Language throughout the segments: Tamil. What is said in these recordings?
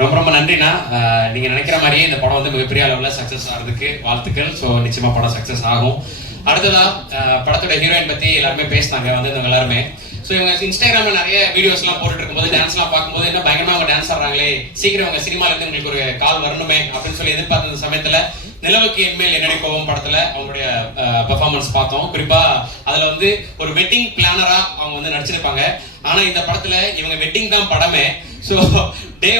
ரொம்ப ரொம்ப நன்றிண்ணா. நீங்க நினைக்கிற மாதிரியே இந்த படம் வந்து மிகப்பெரிய அளவில் சக்சஸ் ஆகிறதுக்கு வாழ்த்துக்கள். ஸோ நிச்சயமா படம் சக்சஸ் ஆகும். அடுத்ததா படத்தோட ஹீரோயின் பத்தி எல்லாருமே பேசினாங்க வந்திருந்தவங்க எல்லாருமே. ஸோ இவங்க இன்ஸ்டாகிராம்ல நிறைய வீடியோஸ் எல்லாம் போட்டுட்டு இருக்கும்போது டான்ஸ் எல்லாம் பார்க்கும்போது என்ன பயங்கரமா அவங்க டான்ஸ் ஆடுறாங்களே, சீக்கிரம் அவங்க சினிமால இருந்து உங்களுக்கு ஒரு கால் வரணுமே அப்படின்னு சொல்லி எதிர்பார்த்த சமயத்துல நிலவுக்கு என்மேல் என்னடி கோபம் படத்துல அவங்களுடைய பெர்ஃபார்மன்ஸ் பார்த்தோம். குறிப்பா அதுல வந்து ஒரு வெட்டிங் பிளானரா அவங்க வந்து நடிச்சிருப்பாங்க. ஆனா இந்த படத்துல இவங்க வெட்டிங் தான் படமே. ஸோ டே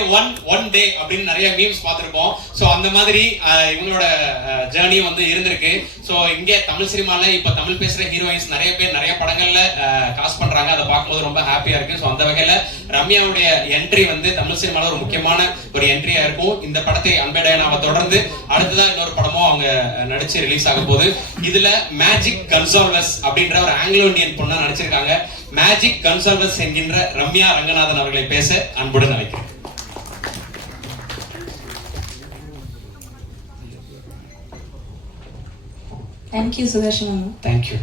ஒன் டே அப்படின்னு நிறைய மீம்ஸ் பார்த்துருப்போம். ஸோ அந்த மாதிரி இவங்களோட ஜேர்னியும் வந்து இருந்திருக்கு. ஸோ இங்கே தமிழ் சினிமாவில் இப்போ தமிழ் பேசுகிற ஹீரோயின்ஸ் நிறைய பேர் நிறைய படங்கள்ல காஸ்ட் பண்றாங்க. அதை பார்க்கும்போது ரொம்ப ஹாப்பியா இருக்கு. ஸோ அந்த வகையில் ரம்யாவுடைய என்ட்ரி வந்து தமிழ் சினிமாவில் ஒரு முக்கியமான ஒரு என்ட்ரியா இருக்கும். இந்த படத்தை அன்பே டயானாவை தொடர்ந்து அடுத்ததான் இன்னொரு படமும் அவங்க நடிச்சு ரிலீஸ் ஆக போகுது. இதுல மேஜிக் கன்சால்வஸ் அப்படின்ற ஒரு ஆங்கிலோ இந்தியன் பொண்ணா நடிச்சிருக்காங்க. மேஜிக் கன்சால்வஸ் என்கின்ற ரம்யா ரங்கநாதன் அவர்களை பேச அன்புடன் அழைக்கிறேன். தேங்க்யூ சுதர்ஷன். தேங்க்யூ.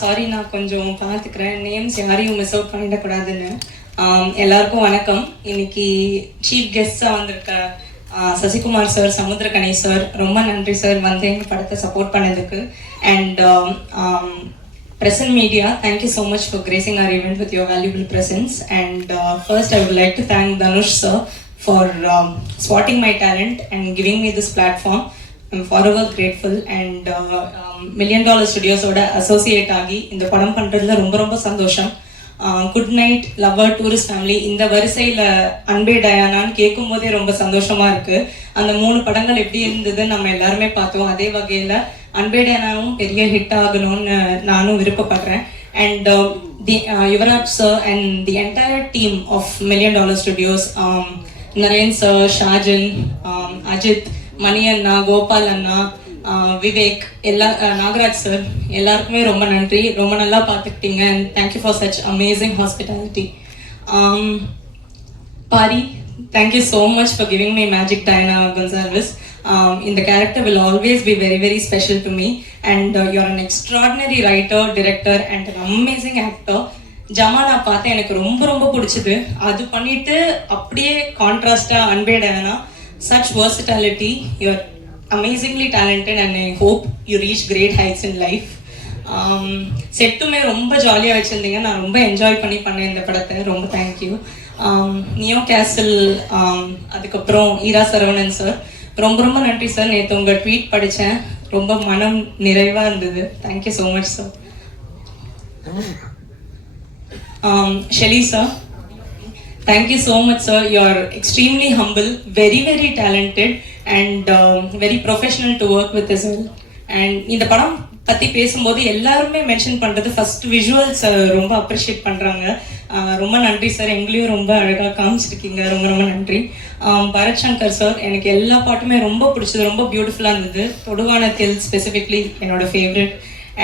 சாரி, நான் கொஞ்சம் பார்த்துக்கிறேன், நேம்ஸ் யாரையும் மிஸ் அவுட் பண்ணிடக்கூடாதுன்னு. எல்லாருக்கும் வணக்கம். இன்னைக்கு சீஃப் கெஸ்டாக வந்திருக்க சசிகுமார் சார், சமுத்திரகனி சார், ரொம்ப நன்றி சார் வந்து எங்கள் படத்தை சப்போர்ட் பண்ணதுக்கு. And present media, thank you so much for gracing our event with your valuable presence. And first I would like to thank Dhanush sir for spotting my talent and giving me this platform. I'm forever grateful. And $1 Million Studios oda associate agi இந்த படம் பண்றதுல ரொம்ப ரொம்ப சந்தோஷம். Good night lover tourist family இந்த வரிசையில் அன்பே டயானான்னு கேட்கும் போதே ரொம்ப சந்தோஷமா இருக்கு. அந்த 3 படங்கள் எப்படி இருந்தது நம்ம எல்லாருமே பார்த்தோம். அதே வகையில் அன்பே டயானாவும் பெரிய ஹிட் ஆகணும்னு நானும் விருப்பப்படுறேன். And Yuvraj sir and the entire team of $1 Million Studios, Naren sir, Shajan, Ajith, Mani அண்ணா, கோபால் அண்ணா, விவேக், நாகராஜ் சார், எல்லாருக்குமே ரொம்ப நன்றி. ரொம்ப நல்லா பார்த்துக்கிட்டீங்க. And thank you for such amazing hospitality. Paari, thank you so much for giving me magic Diana Gonsalves. இந்த character will always be very very special to me. And you're an extraordinary writer, director and an amazing actor. Zamana பார்த்து எனக்கு ரொம்ப ரொம்ப பிடிச்சது. அது பண்ணிட்டு அப்படியே கான்ட்ராஸ்டா அன்பே Diana, such versatility. You're amazingly talented and I hope you reach great heights in life. செட்டுமே ரொம்ப ஜாலியாக வச்சுருந்தீங்க. நான் ரொம்ப என்ஜாய் பண்ணி பண்ணேன் இந்த படத்தை. ரொம்ப தேங்க்யூ. நியோ கேசல், அதுக்கப்புறம் ஈரா சரவணன் சார், ரொம்ப ரொம்ப நன்றி சார். நேற்று உங்கள் ட்வீட் படித்தேன், ரொம்ப மனம் நிறைவாக இருந்தது. Thank you so much sir. Shelly sir, thank you so much sir. You are extremely humble, very very talented and very professional to work with as well. And இந்த படம் பத்தி பேசும்போது எல்லாருமே மென்ஷன் பண்றது ஃபர்ஸ்ட் விஷுவல்ஸ் ரொம்ப அப்ரிஷியேட் பண்றாங்க. ரொம்ப நன்றி சார். எங்களையும் ரொம்ப அழகாக காமிச்சிருக்கீங்க. ரொம்ப ரொம்ப நன்றி. பரத் சங்கர் சார், எனக்கு எல்லா பாட்டுமே ரொம்ப பிடிச்சது. ரொம்ப பியூட்டிஃபுல்லாக இருந்தது. தொடுவானத்தில் ஸ்பெசிஃபிக்லி என்னோட ஃபேவரட்.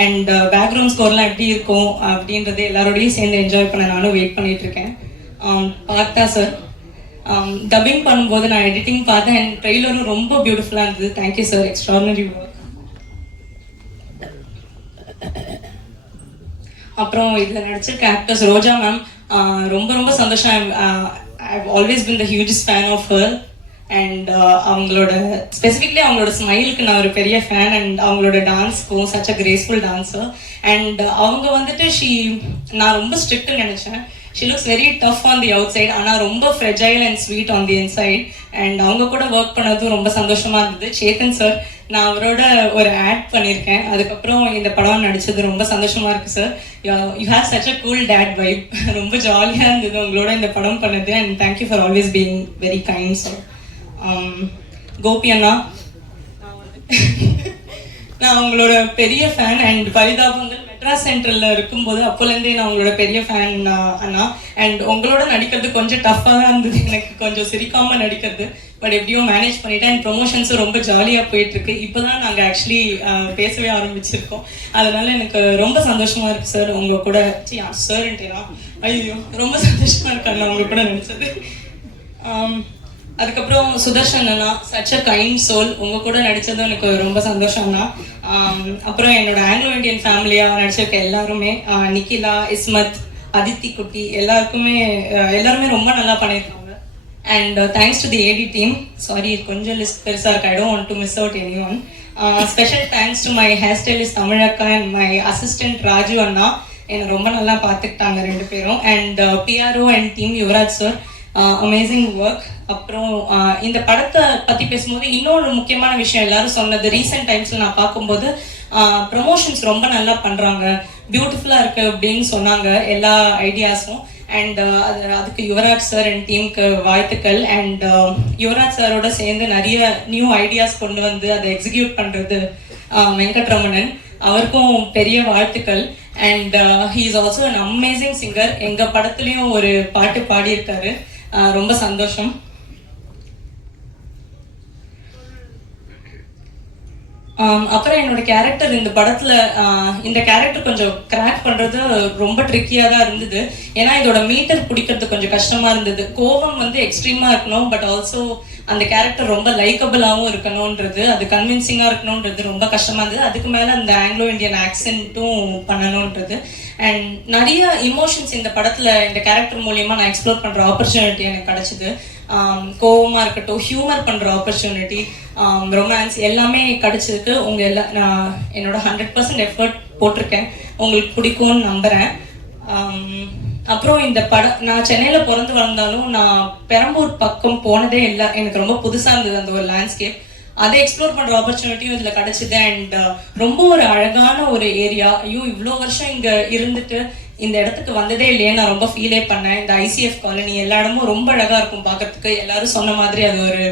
அண்ட் பேக்ரவுண்ட் ஸ்கோர்லாம் எப்படி இருக்கும் அப்படின்றது எல்லாரோடையும் சேர்ந்து என்ஜாய் பண்ண நானும் வெயிட் பண்ணிட்டு இருக்கேன். பார்த்தா சார், டப்பிங் பண்ணும்போது நான் எடிட்டிங் பார்த்தேன். அண்ட் ட்ரெய்லரும் ரொம்ப பியூட்டிஃபுல்லாக இருந்தது. Thank you sir, extraordinary work. அப்புறம் இதில் நடிச்சிருக்க ஆக்டர்ஸ், ரோஜா மேம், ரொம்ப ரொம்ப சந்தோஷம். I've always been the hugest fan of her. And அவங்களோட ஸ்பெசிஃபிக்லி அவங்களோட ஸ்மைலுக்கு நான் ஒரு பெரிய ஃபேன். அண்ட் அவங்களோட டான்ஸ்க்கும் such a graceful dancer. And அவங்க வந்துட்டு நான் ரொம்ப ஸ்ட்ரிக்ட்னு நினச்சேன். She looks very tough on the outside, ஆனால் ரொம்ப fragile and sweet on the inside. And அவங்க கூட ஒர்க் பண்ணதும் ரொம்ப சந்தோஷமா இருந்தது. சேத்தன் சார், நான் அவரோட ஒரு ஆட் பண்ணியிருக்கேன். அதுக்கப்புறம் இந்த படம் நடிச்சது ரொம்ப சந்தோஷமா இருக்கு சார். You have such a cool dad vibe. ரொம்ப ஜாலியாக இருந்தது உங்களோட இந்த படம் பண்ணது. And thank you for always being very kind sir. Gopi அண்ணா, நான் உங்களோட பெரிய ஃபேன். அண்ட் பரிதாபங்கள் மெட்ராஸ் சென்ட்ரலில் இருக்கும்போது அப்போலேருந்தே நான் உங்களோட பெரிய ஃபேன் அண்ணா. அண்ட் உங்களோட நடிக்கிறது கொஞ்சம் டஃப்பாக தான் இருந்தது, எனக்கு கொஞ்சம் சிரிக்காமல் நடிக்கிறது. பட் எப்படியோ மேனேஜ் பண்ணிட்டேன். அண்ட் ப்ரொமோஷன்ஸும் ரொம்ப ஜாலியாக போயிட்டுருக்கு. இப்போ தான் நாங்கள் ஆக்சுவலி பேசவே ஆரம்பிச்சிருக்கோம். அதனால எனக்கு ரொம்ப சந்தோஷமாக இருக்குது சார் உங்கள் கூட. சார்ன்ட்டேனா, ஐயோ ரொம்ப சந்தோஷமாக இருக்கு அண்ணா உங்கள் கூட நடிச்சது. அதுக்கப்புறம் சுதர்ஷன் அண்ணா, சச் அ கைண்ட் சோல். உங்கள் கூட நடித்ததும் எனக்கு ரொம்ப சந்தோஷம்ண்ணா. அப்புறம் என்னோட ஆங்கிலோ இண்டியன் ஃபேமிலியாக நடிச்சிருக்க எல்லாருமே, நிக்கிலா, இஸ்மத், அதித்தி குட்டி, எல்லாருமே ரொம்ப நல்லா பண்ணியிருக்காங்க. And thanks to the AD team. Sorry, konjam list perusa irukku. I don't want to miss out anyone. Special thanks to my hairstylist Tamilakka and my assistant Raju Anna. என்ன ரொம்ப நல்லா பார்த்துக்கிட்டாங்க ரெண்டு பேரும். And PRO and team Yuvraj sir, amazing work. அப்புறம் இந்த படத்தை பற்றி பேசும்போது இன்னொரு முக்கியமான விஷயம் எல்லாரும் சொன்னது, ரீசெண்ட் டைம்ஸில் நான் பார்க்கும்போது ப்ரமோஷன்ஸ் ரொம்ப நல்லா பண்ணுறாங்க, பியூட்டிஃபுல்லாக இருக்குது அப்படின்னு சொன்னாங்க எல்லா ஐடியாஸும். அண்ட் அதுக்கு யுவராஜ் சார் அண்ட் டீமுக்கு வாழ்த்துக்கள். அண்ட் யுவராஜ் சாரோட சேர்ந்து நிறைய நியூ ஐடியாஸ் கொண்டு வந்து அதை எக்ஸிக்யூட் பண்ணுறது வெங்கட்ரமணன், அவருக்கும் பெரிய வாழ்த்துக்கள். And he is also an amazing singer. எங்கள் படத்துலேயும் ஒரு பாட்டு பாடியிருக்காரு, ரொம்ப சந்தோஷம். அப்புறம் என்னோட கேரக்டர் இந்த படத்துல, இந்த கேரக்டர் கொஞ்சம் கிராக் பண்றது ரொம்ப ட்ரிக்கியா தான் இருந்தது. ஏன்னா இதோட மீட்டர் பிடிக்கிறது கொஞ்சம் கஷ்டமா இருந்தது. கோபம் வந்து எக்ஸ்ட்ரீமா இருக்கணும், பட் ஆல்சோ அந்த கேரக்டர் ரொம்ப லைக்கபிளாகவும் இருக்கணும்ன்றது, அது கன்வின்சிங்கா இருக்கணும்ன்றது ரொம்ப கஷ்டமா இருந்தது. அதுக்கு மேல அந்த ஆங்கிலோ இந்தியன் ஆக்சென்ட்டும் பண்ணணும்ன்றது. அண்ட் நிறைய இமோஷன்ஸ் இந்த படத்துல இந்த கேரக்டர் மூலியமா நான் எக்ஸ்ப்ளோர் பண்ற ஆப்பர்ச்சுனிட்டி எனக்கு கிடைச்சது. கோவமா இருக்கட்டும், ஹியூமர் பண்ற ஆப்பர்ச்சுனிட்டி, ரொமான்ஸ் எல்லாமே கிடைச்சதுக்கு நான் என்னோட 100% எஃபர்ட் போட்டிருக்கேன். உங்களுக்கு பிடிக்கும்னு நம்புறேன். அப்புறம் இந்த படம், நான் சென்னையில பிறந்து வளர்ந்தாலும் நான் பெரம்பூர் பக்கம் போனதே இல்லை. எனக்கு ரொம்ப புதுசா இருந்தது அந்த ஒரு லேண்ட்ஸ்கேப். அதை எக்ஸ்ப்ளோர் பண்ற ஆப்பர்ச்சுனிட்டியும் இதுல கிடைச்சது. அண்ட் ரொம்ப ஒரு அழகான ஒரு ஏரியா. ஐயோ, இவ்வளோ வருஷம் இங்க இருந்துட்டு இந்த இடத்துக்கு வந்ததே இல்லையே, நான் ரொம்ப ஃபீலே பண்ணேன். இந்த ICF காலனி எல்லா இடமும் ரொம்ப அழகா இருக்கும் பார்க்கறதுக்கு. எல்லாரும் சொன்ன மாதிரி அது ஒரு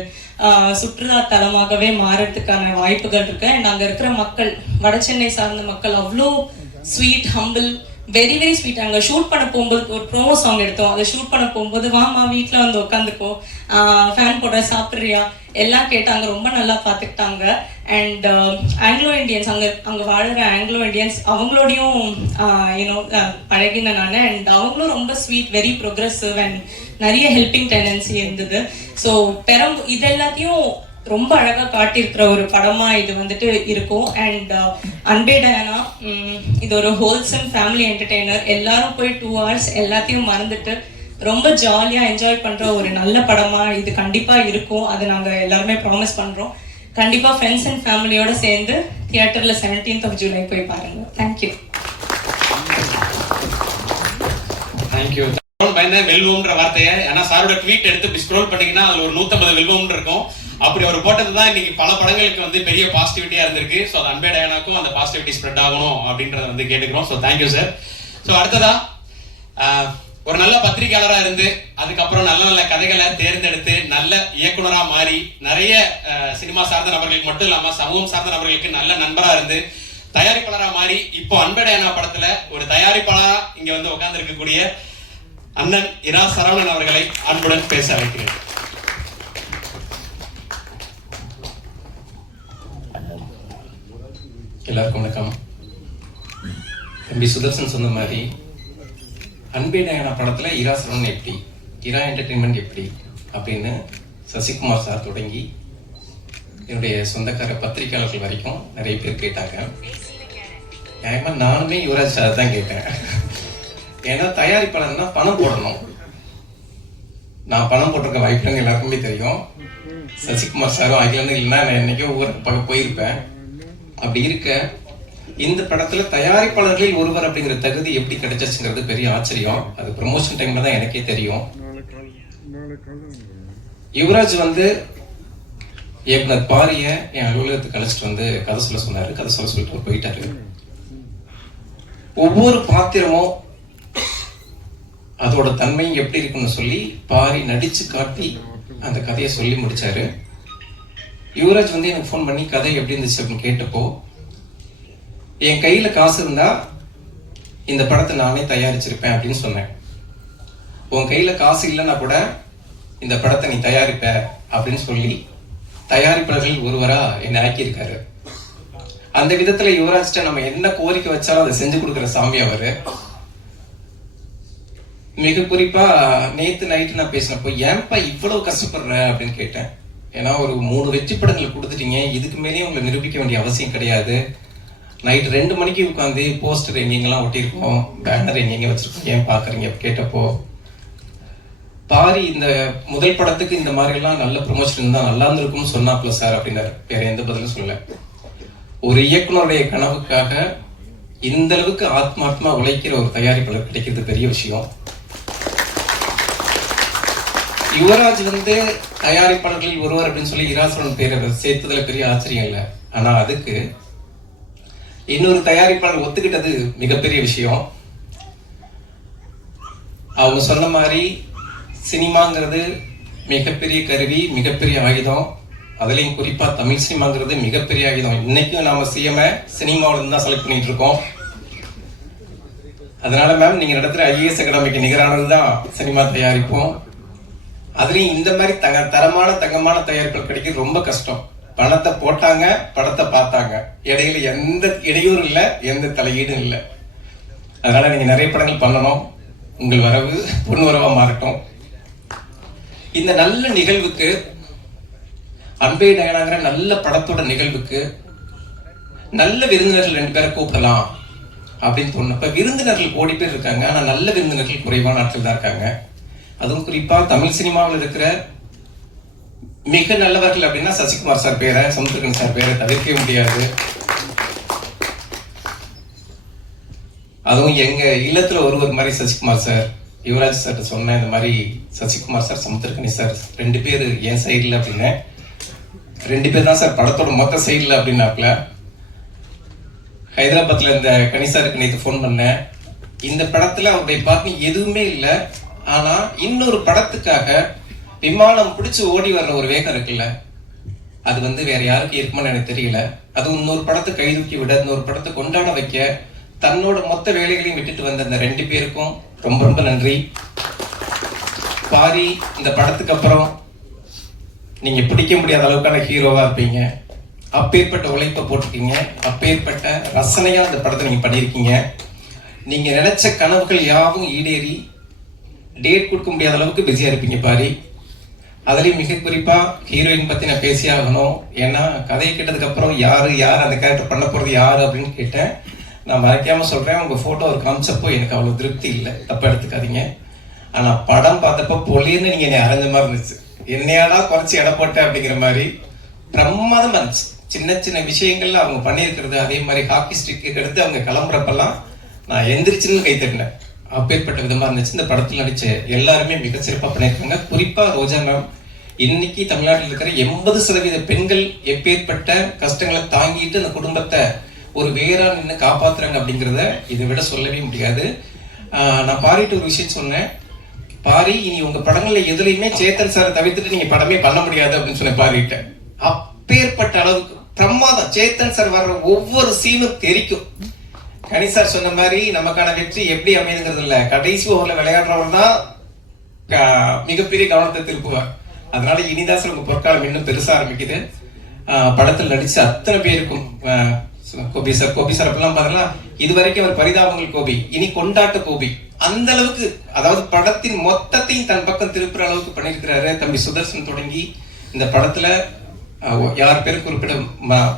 சுற்றுலா தலமாகவே மாறதுக்கான வாய்ப்புகள் இருக்கு. அண்ட் அங்க இருக்கிற மக்கள், வட சென்னை சார்ந்த மக்கள் அவ்வளோ sweet, humble, very very sweet. அங்கே ஷூட் பண்ண போகும்போது ஒரு ப்ரோமோ சாங் எடுத்தோம். அதை ஷூட் பண்ண போகும்போது வாமா வீட்டில் வந்து உட்காந்துக்கோ, ஃபேன் போடுற, சாப்பிட்றியா எல்லாம் கேட்டாங்க. ரொம்ப நல்லா பார்த்துக்கிட்டாங்க. அண்ட் ஆங்கிலோ இண்டியன்ஸ், அங்கே வாழற ஆங்கிலோ இண்டியன்ஸ், அவங்களோடையும் யூனோ பழகினேன் நான். அண்ட் அவங்களும் ரொம்ப ஸ்வீட், வெரி ப்ரோக்ரெசிவ் அண்ட் நிறைய ஹெல்பிங் டெண்டன்சி இருந்தது. ஸோ இது எல்லாத்தையும் ரொம்ப அழகாக காட்டியிருக்கிற ஒரு படமா இது வந்துட்டு இருக்கும். அண்ட் அன்பே டயானா, இது ஒரு ஹோல்சம் ஃபேமிலி என்டர்டெய்னர். எல்லாரும் போய் 2 hours எல்லாத்தையும் மறந்துட்டு ரொம்ப ஜாலியா என்ஜாய் பண்ற ஒரு நல்ல படமா இது கண்டிப்பா இருக்கும். அது நாங்க எல்லாருமே ப்ராமிஸ் பண்றோம். கண்டிப்பா ஃப்ரெண்ட்ஸ் அண்ட் ஃபேமிலியோட சேர்ந்து தியேட்டர்ல 17th of July போய் பாருங்க. தேங்க்யூ. தேங்க்யூ. வெல்வோம்ன்ற வார்த்தையை, ஏன்னா சாரோட ட்வீட் எடுத்து ஸ்க்ரோல் பண்ணீங்கன்னா அதுல ஒரு 150 வெல்வோம் இருக்கும். அப்படி ஒரு போட்டதுதான் இன்னைக்கு பல படங்களுக்கு வந்து பெரிய பாசிட்டிவிட்டியா இருந்திருக்கு. ஸோ அது அன்பே டயானாக்கும் அந்த பாசிட்டிவிட்டி ஸ்ப்ரெட் ஆகணும் அப்படின்றத வந்து கேட்டுக்கிறோம். So thank you sir. ஸோ அடுத்ததா ஒரு நல்ல பத்திரிகையாளராக இருந்து அதுக்கப்புறம் நல்ல நல்ல கதைகளை தேர்ந்தெடுத்து நல்ல இயக்குனரா மாறி நிறைய சினிமா சார்ந்த நபர்களுக்கு மட்டும் இல்லாம சமூகம் சார்ந்த நபர்களுக்கு நல்ல நண்பரா இருந்து தயாரிப்பாளரா மாறி இப்போ அன்பே டயானா படத்துல ஒரு தயாரிப்பாளரா இங்க வந்து உட்கார்ந்து இருக்கக்கூடிய அண்ணன் இரா சரவணன் அவர்களை அன்புடன் பேச அழைக்கிறேன். எல்லாருக்கும் வணக்கம். தம்பி சுதர்சன் சொன்ன மாதிரி அன்பே டயானா படத்துல இரா சரவணன் எப்படி, இரா என்டர்டெயின்மெண்ட் எப்படி அப்படின்னு சசிகுமார் சார் தொடங்கி என்னுடைய சொந்தக்கார பத்திரிகையாளர்கள் வரைக்கும் நிறைய பேர் கேட்டாங்க. நியாயமா நானுமே யுவராஜ் சார் தான் கேட்டேன். ஏன்னா தயாரிப்பாளர்னா பணம் போடணும். நான் பணம் போட்டிருக்க வாய்ப்புங்க எல்லாருக்குமே தெரியும். சசிகுமார் சாரும் அகிலன்னு இல்லைன்னா நான் என்னைக்கோ ஊருக்கு பக்கம் போயிருப்பேன். அப்படி இருக்க இந்த படத்துல தயாரிப்பாளர்களில் ஒருவர் அப்படிங்கிற தகுதி எப்படி கிடைச்சிச்சுங்கிறது பெரிய ஆச்சரியம். அது ப்ரமோஷன் டைம்ல தான் எனக்கே தெரியும். யுவராஜ் வந்து இயக்குனர் பாரிய என் அலுவலகத்துக்கு அழைச்சிட்டு வந்து கதை சொல்ல சொன்னாரு. கதை சொல்ல சொல்லிட்டு போயிட்டாரு. ஒவ்வொரு பாத்திரமும் அதோட தன்மையும் எப்படி இருக்குன்னு சொல்லி பாரி நடிச்சு காட்டி அந்த கதையை சொல்லி முடிச்சாரு. யுவராஜ் வந்து எனக்கு ஃபோன் பண்ணி கதை எப்படி இருந்துச்சு அப்படின்னு கேட்டப்போ, என் கையில காசு இருந்தா இந்த படத்தை நானே தயாரிச்சிருப்பேன் அப்படின்னு சொன்னேன். உன் கையில காசு இல்லைன்னா கூட இந்த படத்தை நீ தயாரிப்ப அப்படின்னு சொல்லி தயாரிப்பாளர்கள் ஒருவரா என்னை ஆக்கியிருக்காரு. அந்த விதத்துல யுவராஜ்ட்ட நம்ம என்ன கோரிக்கை வச்சாலும் அதை செஞ்சு கொடுக்குற சாமி அவரு. மிக குறிப்பா நேத்து நைட்டு நான் பேசினப்போ, ஏன்பா இவ்வளவு கஷ்டப்படுற அப்படின்னு கேட்டேன். ஏன்னா ஒரு 3 வெற்றி படங்களை கொடுத்துட்டீங்க, இதுக்கு மேலேயும் உங்களை நிரூபிக்க வேண்டிய அவசியம் கிடையாது. நைட் 2 மணிக்கு உட்காந்து போஸ்டர் எங்கெங்கெல்லாம் ஒட்டியிருக்கோம், பேனர் எங்கெங்க வச்சிருக்கோம், ஏன் பாக்குறீங்க கேட்டப்போ, பாரி இந்த முதல் படத்துக்கு இந்த மாதிரி எல்லாம் நல்ல ப்ரொமோஷன் இருந்தா நல்லா இருந்திருக்கும்னு சொன்னாப்ல சார் அப்படின்னாரு. வேற எந்த பதிலும் சொல்லல. ஒரு இயக்குனருடைய கனவுக்காக இந்த அளவுக்கு ஆத்மார்த்தமா உழைக்கிற ஒரு தயாரிப்பாளர் கிடைக்கிறது பெரிய விஷயம். யுவராஜ் வந்து தயாரிப்பாளர்களில் ஒருவர் அப்படின்னு சொல்லி இராசவன் பேரை சேர்த்ததுல பெரிய ஆச்சரியம் இல்லை. ஆனா அதுக்கு இன்னொரு தயாரிப்பாளர் ஒத்துக்கிட்டது மிகப்பெரிய விஷயம். அவங்க சொன்ன மாதிரி சினிமாங்கிறது மிகப்பெரிய கருவி, மிகப்பெரிய ஆயுதம். அதுலயும் குறிப்பா தமிழ் சினிமாங்கிறது மிகப்பெரிய ஆயுதம். இன்னைக்கும் நாம சினிமாவில இருந்து தான் செலக்ட் பண்ணிட்டு இருக்கோம். அதனால மேம் நீங்க நடத்துற IAS அகாடமிக்கு நிகரானதுதான் சினிமா தயாரிப்போம். அதுலயும் இந்த மாதிரி தங்கமான தயாரிப்புகள் கிடைக்கிறது ரொம்ப கஷ்டம். பணத்தை போட்டாங்க, படத்தை பார்த்தாங்க, இடையில எந்த இடையூறும் இல்லை, எந்த தலையீடும் இல்லை. அதனால நீங்க நிறைய படங்கள் பண்ணணும். உங்கள் வரவு பொன்வரவா மாறட்டும். இந்த நல்ல நிகழ்வுக்கு, அன்பே டயானாங்கிற நல்ல படத்தோட நிகழ்வுக்கு நல்ல விருந்தினர்கள் 2 பேரை கூப்பிடலாம் அப்படின்னு தோணுப்ப விருந்தினர்கள் கோடி பேர் இருக்காங்க. ஆனா நல்ல விருந்தினர்கள் குறைவான ஆட்கள் தான் இருக்காங்க. அதுவும் குறிப்பா தமிழ் சினிமாவில் இருக்கிற மிக நல்லவர்கள் அப்படின்னா சசிகுமார் சார் பேரை, சமுத்திரகன் சார் பேரை தவிர்க்கவே முடியாது. அதுவும் எங்க இல்லத்துல ஒருவர் மாதிரி சசிகுமார் சார், யுவராஜ் சார் சொன்ன இந்த மாதிரி சசிகுமார் சார், சமுத்திரகனி சார் 2 பேர் என் சைடுல அப்படின்னு. 2 பேர் தான் சார் படத்தோட மொத்த சைடுல அப்படின்னாப்ல. ஹைதராபாத்ல இந்த கனிசாருக்கு நேற்று ஃபோன் பண்ணேன். இந்த படத்துல அவருடைய பார்ட்னர் எதுவுமே இல்லை. ஆனா இன்னொரு படத்துக்காக விமானம் பிடிச்சு ஓடி வர்ற ஒரு வேகம் இருக்குல்ல, அது வந்து வேற யாருக்கு இருக்குமான்னு எனக்கு தெரியல. அதுவும் இன்னொரு படத்தை கைதூக்கி விட, இன்னொரு படத்தை கொண்டாட வைக்க தன்னோட மொத்த வேலைகளையும் விட்டுட்டு வந்த அந்த 2 பேருக்கும் ரொம்ப ரொம்ப நன்றி. பாரி இந்த படத்துக்கு அப்புறம் நீங்க பிடிக்க முடியாத அளவுக்கான ஹீரோவா இருப்பீங்க. அப்பேற்பட்ட உழைப்பை போட்டிருக்கீங்க, அப்பேற்பட்ட ரசனையா அந்த படத்தை நீங்க பண்ணியிருக்கீங்க. நீங்க நினைச்ச கனவுகள் யாவும் ஈடேறி டேட் கொடுக்க முடியாத அளவுக்கு பிஸியா இருப்பீங்க பாரி. அதுலயும் மிக குறிப்பா ஹீரோயின் பத்தி நான் பேசி ஆகணும். ஏன்னா கதையை கேட்டதுக்கு அப்புறம் யார் அந்த கேரக்டர் பண்ண போறது யாரு அப்படின்னு கேட்டேன். நான் மறைக்காம சொல்றேன், உங்க போட்டோ ஒரு காமிச்சப்போ எனக்கு அவ்வளவு திருப்தி இல்லை, தப்பா எடுத்துக்காதீங்க. ஆனா படம் பார்த்தப்போ பொலின்னு நீங்க என்னை அரைஞ்ச மாதிரி இருந்துச்சு. என்னையாடா குறைச்சி எடை போட்டேன் அப்படிங்கிற மாதிரி பிரமாதமா இருந்துச்சு. சின்ன சின்ன விஷயங்கள்ல அவங்க பண்ணியிருக்கிறது, அதே மாதிரி ஹாக்கி ஸ்டிக் எடுத்து அவங்க கிளம்புறப்பெல்லாம் நான் எந்திரிச்சுன்னு கை தட்டினேன். அப்பேற்பட்ட விதமா இருந்துச்சு. இந்த படத்தில் நடிச்ச எல்லாருமே மிக சிறப்பாக பண்ணியிருக்காங்க. குறிப்பா ரோஜா மேம், இன்னைக்கு தமிழ்நாட்டில் இருக்கிற 80% பெண்கள் எப்பேற்பட்ட கஷ்டங்களை தாங்கிட்டு அந்த குடும்பத்தை ஒரு வேறா நின்று காப்பாத்துறாங்க அப்படிங்கிறத இதை விட சொல்லவே முடியாது. நான் பாரிட்டு ஒரு விஷயம் சொன்னேன். பாரி, இனி உங்க படங்கள்ல எதுலையுமே சேத்தன் சாரை தவிர்த்துட்டு நீங்க படமே பண்ண முடியாது அப்படின்னு சொன்னேன் பாரிட்ட. அப்பேற்பட்ட அளவுக்கு பிரமாதம். சேத்தன் சார் வர்ற ஒவ்வொரு சீனும் தெரிக்கும். கனி சார் சொன்ன மாதிரி நமக்கான வெற்றி எப்படி அமைதுங்கிறது இல்ல, கடைசி ஓவர்ல விளையாடுறவர் தான் மிகப்பெரிய கவனத்தை திருப்புவார். அதனால இனிதான் சார் உங்க பொற்காலம் இன்னும் பெருசா ஆரம்பிக்குது. படத்தில் நடிச்ச அத்தனை பேருக்கும் கோபி சார் அப்படிலாம் பாத்தீங்கன்னா இது வரைக்கும் அவர் பரிதாபங்கள் கோபி, இனி கொண்டாட்ட கோபி, அந்த அளவுக்கு, அதாவது படத்தின் மொத்தத்தையும் தன் பக்கம் திருப்புற அளவுக்கு பண்ணிருக்கிறாரு. தம்பி சுதர்சன் தொடங்கி இந்த படத்துல யார் பேரும் குறிப்பிட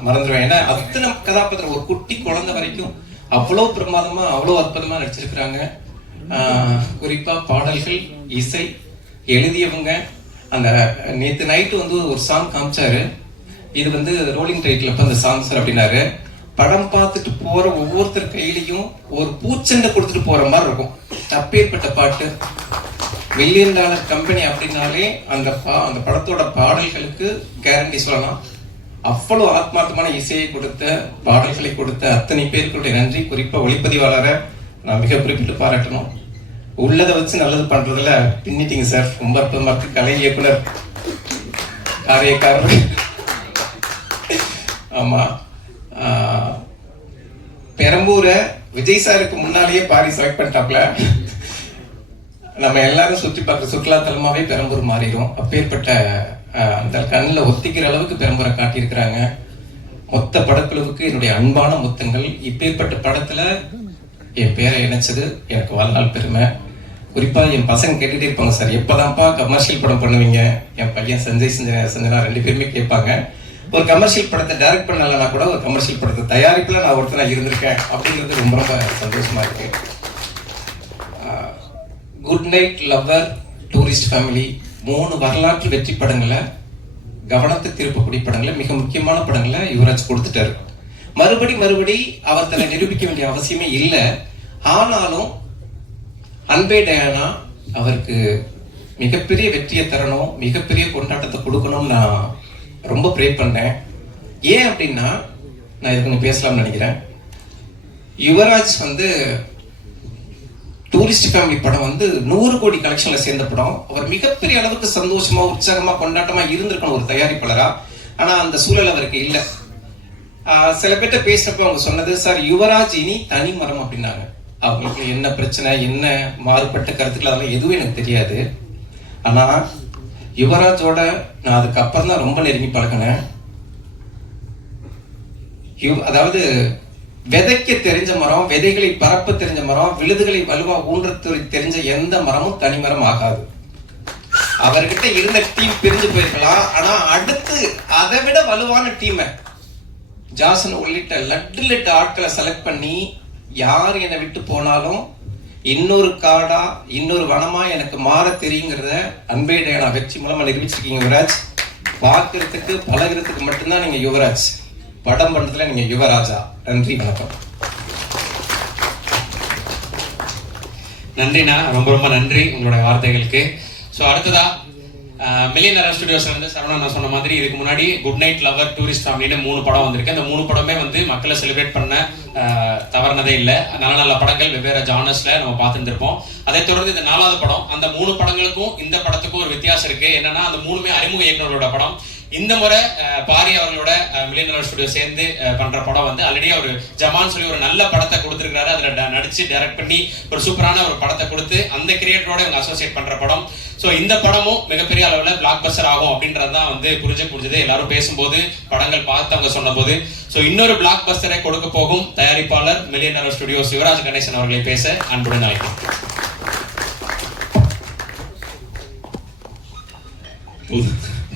மறந்துடுவேன். ஏன்னா அத்தனை கதாபாத்திரம், ஒரு குட்டி குழந்தை வரைக்கும் அவ்வளவு பிரமாதமா அவ்வளவு அற்புதமா நடிச்சிருக்கிறாங்க. குறிப்பா பாடல்கள், இசை, எழுதியவங்க. அந்த நேத்து நைட்டு வந்து ஒரு சாங் காமிச்சாரு. இது வந்து ரோலிங் டைட்டில் அந்த சாங் சார் அப்படின்னாரு. படம் பார்த்துட்டு போற ஒவ்வொருத்தர் கையிலையும் ஒரு பூச்செண்டை கொடுத்துட்டு போற மாதிரி இருக்கும். அப்பேற்பட்ட பாட்டு. $1 மில்லியன் கம்பெனி அப்படின்னாலே அந்த படத்தோட பாடல்களுக்கு கேரண்டி சொல்லலாம். அவ்வளவு ஆத்மார்த்தமான இசையை கொடுத்த, பாடல்களை கொடுத்த அத்தனை பேருக்குடைய நன்றி. குறிப்பா ஒளிப்பதிவாளரை நான் மிக குறிப்பிட்டு பாராட்டணும். உள்ளதை வச்சு நல்லது பண்றதுல பின்னிட்டீங்க சார், ரொம்ப அற்புதமா இருக்கு. கலை இயக்குனர், காரியக்காரர். ஆமா, பெரம்பூரை விஜய் சாருக்கு முன்னாலேயே பாரி செலக்ட் பண்ணிட்டாப்ல. நம்ம எல்லாரும் சுற்றி பார்க்குற சுற்றுலா தலமாவே பெரம்பூர் மாறிடும். அப்பேற்பட்ட அந்த கண்ணில் ஒத்திக்கிற அளவுக்கு பெரம்பூரை காட்டியிருக்கிறாங்க. மொத்த படக்குழுவுக்கு என்னுடைய அன்பான முத்தங்கள். இப்பேற்பட்ட படத்துல என் பேரை இணைச்சது எனக்கு வாழ்நாள் பெருமை. குறிப்பா என் பசங்க கேட்டுட்டே இருப்பாங்க, சார் எப்பதான்ப்பா கமர்ஷியல் படம் பண்ணுவீங்க? என் பையன் சஞ்சய் சஞ்சனா 2 பேருமே கேட்பாங்க. ஒரு கமர்ஷியல் படத்தை டைரக்ட் பண்ணலன்னா கூட ஒரு கமர்ஷியல் படத்தை தயாரிப்புல நான் ஒருத்தனா இருந்திருக்கேன் அப்படிங்கிறது ரொம்ப ரொம்ப சந்தோஷமா இருக்கு. Good night lover, tourist family 3 வரலாற்று வெற்றி படங்களை, கவனத்தை திருப்பக்கூடிய படங்களை, மிக முக்கியமான படங்களை யுவராஜ் கொடுத்துட்டாரு. மறுபடி அவர் தன்னை நிரூபிக்க வேண்டிய அவசியமே இல்லை. ஆனாலும் அன்பே டயானா அவருக்கு மிகப்பெரிய வெற்றியை தரணும், மிகப்பெரிய கொண்டாட்டத்தை கொடுக்கணும்னு நான் ரொம்ப ப்ரே பண்ணேன். ஏன் அப்படின்னா, நான் இதுக்கு கொஞ்சம் பேசலாம்னு நினைக்கிறேன். யுவராஜ் வந்து டூரிஸ்ட் ஃபேமிலி படம் வந்து 100 கோடி கலெக்ஷன்ல சேர்ந்த படம். அவர் மிகப்பெரிய அளவுக்கு சந்தோஷமா, உற்சாகமா, கொண்டாட்டமா இருந்திருக்கணும் ஒரு தயாரிப்பாளரா. ஆனா அந்த சூழல் அவருக்கு இல்லை. சில பேர்ட்ட பேசுறப்ப அவங்க சொன்னது, சார் யுவராஜ் இனி தனி மரம் அப்படின்னாங்க. அவங்களுக்கு என்ன பிரச்சனை, என்ன மாறுபட்ட கருத்துக்கள், அதெல்லாம் எதுவும் எனக்கு தெரியாது. ஆனா யுவராஜோட நான் அதுக்கப்புறம் தான் ரொம்ப நெருங்கி பழகினேன். அதாவது விதைக்க தெரிஞ்ச மரம், விதைகளை பரப்ப தெரிஞ்ச மரம், விழுதுகளை வலுவா ஊன்ற தெரிஞ்ச எந்த மரமும் தனி மரம் ஆகாது. அவர்கிட்ட இருந்த டீம் பிரிஞ்சு போயிருக்கலாம், ஆனா அடுத்து அதை விட வலுவான டீமை ஜாசன் உள்ளிட்ட லட்டு ஆட்களை செலக்ட் பண்ணி, யார் என்னை விட்டு போனாலும் இன்னொரு காடா, இன்னொரு வனமா எனக்கு மாற தெரியுங்கிறத அன்பே டயானா வெற்றி மூலமா நிரூபிச்சிருக்கீங்க யுவராஜ். பார்க்கறதுக்கு பழகிறதுக்கு மட்டும்தான் நீங்க யுவராஜ், படம் பண்றதுல நீங்க யுவராஜா. நன்றி, வணக்கம். நன்றிண்ணா, ரொம்ப ரொம்ப நன்றி உங்களுடைய வார்த்தைகளுக்கு. ஸோ அடுத்ததா மில்லியன் நரா ஸ்டுடியோஸ்ல இருந்து சரவணன் சொன்ன மாதிரி இதுக்கு முன்னாடி குட் நைட் லவர், டூரிஸ்ட் ஃபேமிலின்னு 3 படம் வந்திருக்கு. அந்த 3 படமே வந்து மக்களை செலிப்ரேட் பண்ண தவறுனதே இல்லை. நல்ல நல்ல படங்கள் வெவ்வேறு ஜானர்ஸ்ல நம்ம பார்த்துருப்போம். அதை தொடர்ந்து இந்த 4வது படம், அந்த 3 படங்களுக்கும் இந்த படத்துக்கும் ஒரு வித்தியாசம் இருக்கு. என்னன்னா அந்த 3மே அறிமுக இயக்குனரோட படம். இந்த முறை பாரி அவர்களோட மில்லியன் நரா ஸ்டுடியோ சேர்ந்து பண்ற படம் வந்து ஆல்ரெடி ஒரு ஜமான் சொல்லி ஒரு நல்ல படத்தை கொடுத்துருக்காரு. அதுல நடிச்சு டைரக்ட் பண்ணி ஒரு சூப்பரான ஒரு படத்தை கொடுத்து அந்த கிரியேட்டரோட இவங்க அசோசியேட் பண்ற படம். ஸோ இந்த படமும் மிகப்பெரிய அளவில் பிளாக் பஸ்டர் ஆகும் அப்படின்றதான் வந்து புரிஞ்சது. எல்லாரும் பேசும்போது, படங்கள் பார்த்தவங்க சொன்ன போது. ஸோ இன்னொரு பிளாக் பஸ்டரை கொடுக்க போகும் தயாரிப்பாளர் மில்லியன் நரா ஸ்டுடியோஸ் யுவராஜ் கணேசன் அவர்களை பேச அன்புடன் அழைக்கிறேன்.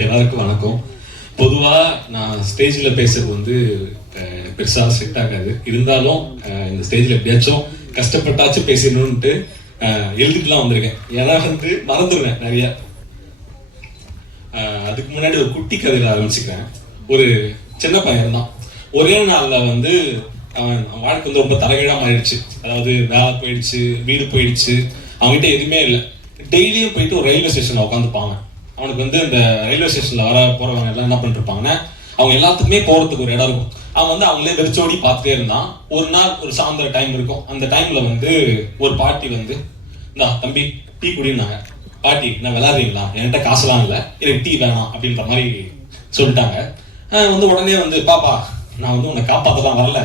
எல்லாருக்கும் வணக்கம். பொதுவா நான் ஸ்டேஜ்ல பேசுறது வந்து பெருசா செட் ஆகாது. இருந்தாலும் இந்த ஸ்டேஜ்ல எப்படியாச்சும் கஷ்டப்பட்டாச்சும் பேசணும்ட்டு எழுதிட்டுலாம் வந்திருக்கேன். ஏன்னா வந்து மறந்துடுவேன் நிறைய. அதுக்கு முன்னாடி ஒரு குட்டி கதையில ஆரம்பிச்சுக்கிறேன். ஒரு சின்ன பையன் தான். ஒரே நாள்ல வந்து அவன் வாழ்க்கை வந்து ரொம்ப தலைகீழா மாறிடுச்சு. அதாவது வேலை போயிடுச்சு, வீடு போயிடுச்சு, அவன்கிட்ட எதுவுமே இல்லை. டெய்லியும் போயிட்டு ஒரு ரயில்வே ஸ்டேஷன்ல உட்காந்துப்பாங்க. அவனுக்கு வந்து இந்த ரயில்வே ஸ்டேஷன்ல வர போறவங்க எல்லாம் என்ன பண்ணிருப்பாங்கன்னா, அவங்க எல்லாத்துக்குமே போறதுக்கு ஒரு இடம் இருக்கும். அவன் வந்து அவங்களே வெறிச்சோடி பார்த்துட்டே இருந்தான். ஒரு நாள் ஒரு சாயந்தர டைம் இருக்கும். அந்த டைம்ல வந்து ஒரு பாட்டி வந்து, இந்தா தம்பி டீ குடினாங்க. பாட்டி நான் விளையாடுறீங்களா, என்கிட்ட காசுலாம் இல்லை, எனக்கு டீ வேணாம் அப்படின்ற மாதிரி சொல்லிட்டாங்க. வந்து உடனே வந்து, பாப்பா நான் வந்து உன்னை காப்பாத்தலாம் வரல,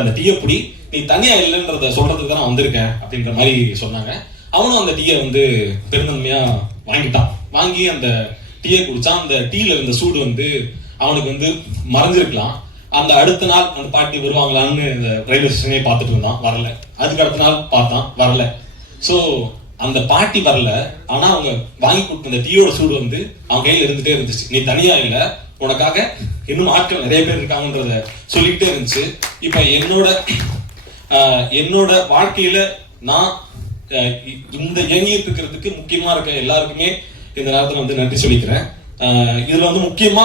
அந்த டீயை குடி, நீ தனியா இல்லைன்றத சொல்றதுக்கு தான் நான் வந்திருக்கேன் அப்படின்ற மாதிரி சொன்னாங்க. அவனும் அந்த டீயை வந்து பெருந்தன்மையா வாங்கிட்டான். வாங்கி அந்த டீயை குடிச்சான். அந்த டீல இருந்த சூடு வந்து அவனுக்கு வந்து மறைஞ்சிருக்கலாம். அந்த அடுத்த நாள் அந்த பாட்டி வருவாங்களான்னு இந்த ரயில்வே ஸ்டேஷனே பார்த்துட்டு இருந்தான், வரல. அதுக்கு அடுத்த நாள் பார்த்தான், வரல. ஸோ அந்த பாட்டி வரல, ஆனா அவங்க வாங்கி கொடுத்த அந்த டீயோட சூடு வந்து அவங்க கையில இருந்துட்டே இருந்துச்சு. நீ தனியா இல்லை, உனக்காக இன்னும் ஆட்கள் நிறைய பேர் இருக்காங்கன்றத சொல்லிக்கிட்டே இருந்துச்சு. இப்ப என்னோட வாழ்க்கையில நான் இந்த இயங்கிட்டு இருக்கிறதுக்கு முக்கியமா இருக்க எல்லாருக்குமே இந்த நேரத்துல வந்து நன்றி சொல்லிக்கிறேன். இதுல வந்து முக்கியமா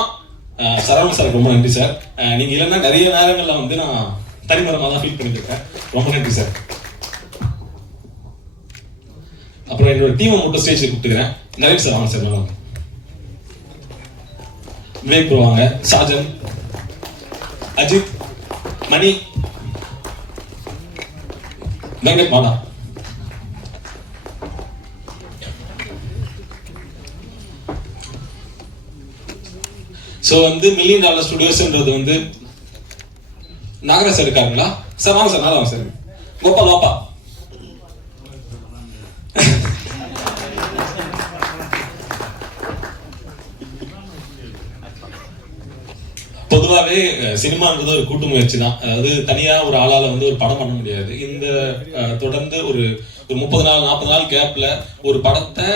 சரவணன் சார் ரொம்ப நன்றி சார். நீங்க இல்லைன்னா நிறைய நேரங்கள்ல வந்து நான் தனிமரமா தான் ஃபீல் பண்ணிருக்கேன். ரொம்ப நன்றி சார். அப்புறம் என்னோட டீமை மட்டும் ஸ்டேஜ் கூப்பிட்டுக்கிறேன். நிறைய சார் வாங்க சார், வாங்க. விவேக் போவாங்க, சாஜன், அஜித், மணி, வெங்கட் மாலா. சோ வந்து மில்லியன் டாலர் ஸ்டுடியோஸ்ன்றது வந்து நாகராஜ் சார் இருக்காருங்களா சார்? வாங்க சார், நல்லா சார். கோபால் வாப்பா. பொதுவாகவே சினிமான்றது ஒரு கூட்டு முயற்சி தான். அதாவது தனியா ஒரு ஆளால வந்து ஒரு படம் பண்ண முடியாது. இந்த தொடர்ந்து ஒரு 30 நாள் 40 நாள் கேப்ல ஒரு படத்தை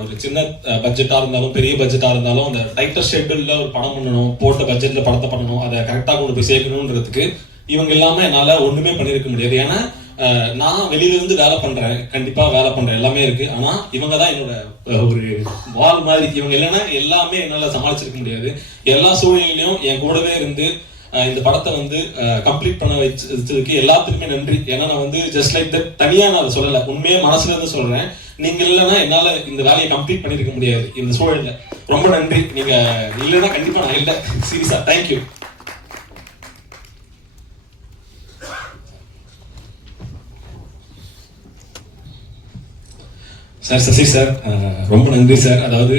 ஒரு சின்ன பட்ஜெட்டா இருந்தாலும் பெரிய பட்ஜெட்டா இருந்தாலும் அந்த டைட்டர் ஷெட்யூல்ல ஒரு படம் பண்ணணும், போட்ட பட்ஜெட்ல படத்தை பண்ணணும், அதை கரெக்டா கொண்டு போய் சேர்க்கணும்ன்றதுக்கு இவங்க இல்லாம என்னால ஒண்ணுமே பண்ணிருக்க முடியாது. ஏன்னா நான் வெளியில இருந்து வேலை பண்றேன், கண்டிப்பா வேலை பண்றேன், எல்லாமே இருக்கு. ஆனா இவங்க தான் என்னோட ஒரு வால் மாதிரி. இவங்க இல்லைன்னா எல்லாமே என்னால சமாளிச்சிருக்க முடியாது. எல்லா சூழ்நிலையிலும் என் கூடவே இருந்து இந்த படத்தை வந்து கம்ப்ளீட் பண்ண வச்சதுக்கு எல்லாத்துக்குமே நன்றி. ஏன்னா நான் வந்து ஜஸ்ட் லைக் தட் தனியா நான் அதை சொல்லலை, உண்மையே மனசுல இருந்து சொல்றேன். நீங்க இல்லைன்னா என்னால இந்த வேலையை கம்ப்ளீட் பண்ணிருக்க முடியாது இந்த சூழல்ல. ரொம்ப நன்றி. நீங்க இல்லைன்னா கண்டிப்பா நான் இல்லை. சீரியஸா தேங்க்யூ. சார் சசி சார் ரொம்ப நன்றி சார். அதாவது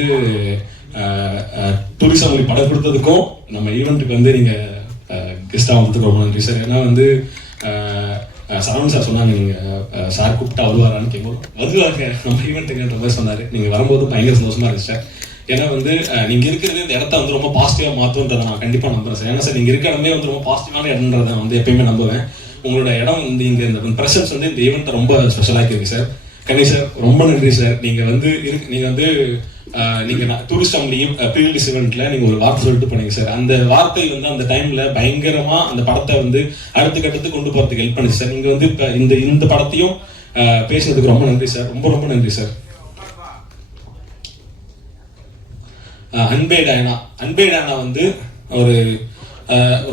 டூரிசம் உங்களுக்கு படம் கொடுத்ததுக்கும் நம்ம ஈவெண்ட்டுக்கு வந்து நீங்க கெஸ்டாக வந்ததுக்கு ரொம்ப நன்றி சார். ஏன்னா வந்து சரவணன் சார் சொன்னாங்க நீங்கள் சார் கூப்பிட்டா வருவாரான்னு கேட்கும்போது வருவாங்க நம்ம ஈவெண்ட்டுக்குன்ற மாதிரி சொன்னார். நீங்கள் வரும்போது பயங்கர சந்தோஷமா இருந்துச்சு சார். ஏன்னா வந்து நீங்கள் இருக்கிறது இந்த இடத்த வந்து ரொம்ப பாசிட்டிவாக மாற்றுன்றதை நான் கண்டிப்பாக நம்புறேன் சார். ஏன்னா சார் நீங்கள் இருக்கிற இடமே வந்து ரொம்ப பாசிட்டிவான இடம்ன்றதை நான் வந்து எப்பயுமே நம்புவேன். உங்களோட இடம் வந்து இங்கே இந்த ப்ரெசன்ஸ் வந்து இந்த ஈவெண்ட்டை ரொம்ப ஸ்பெஷலாக இருக்கு சார். கணேஷ் சார் ரொம்ப நன்றி சார். நீங்கள் வந்து நீங்க டூரிஸ்ட் ப்ரீரிலீஸ் ஈவெண்ட்ல நீங்க ஒரு வார்த்தை சொல்லிட்டு போனீங்க சார். அந்த வார்த்தை வந்து அந்த டைம்ல பயங்கரமா அந்த படத்தை வந்து அடுத்த கட்டத்துக்கு கொண்டு போறதுக்கு ஹெல்ப் பண்ணுச்சு சார். நீங்க வந்து இப்ப இந்த படத்தையும் பேசுனதுக்கு ரொம்ப நன்றி சார். ரொம்ப ரொம்ப நன்றி சார். அன்பே டயானா வந்து ஒரு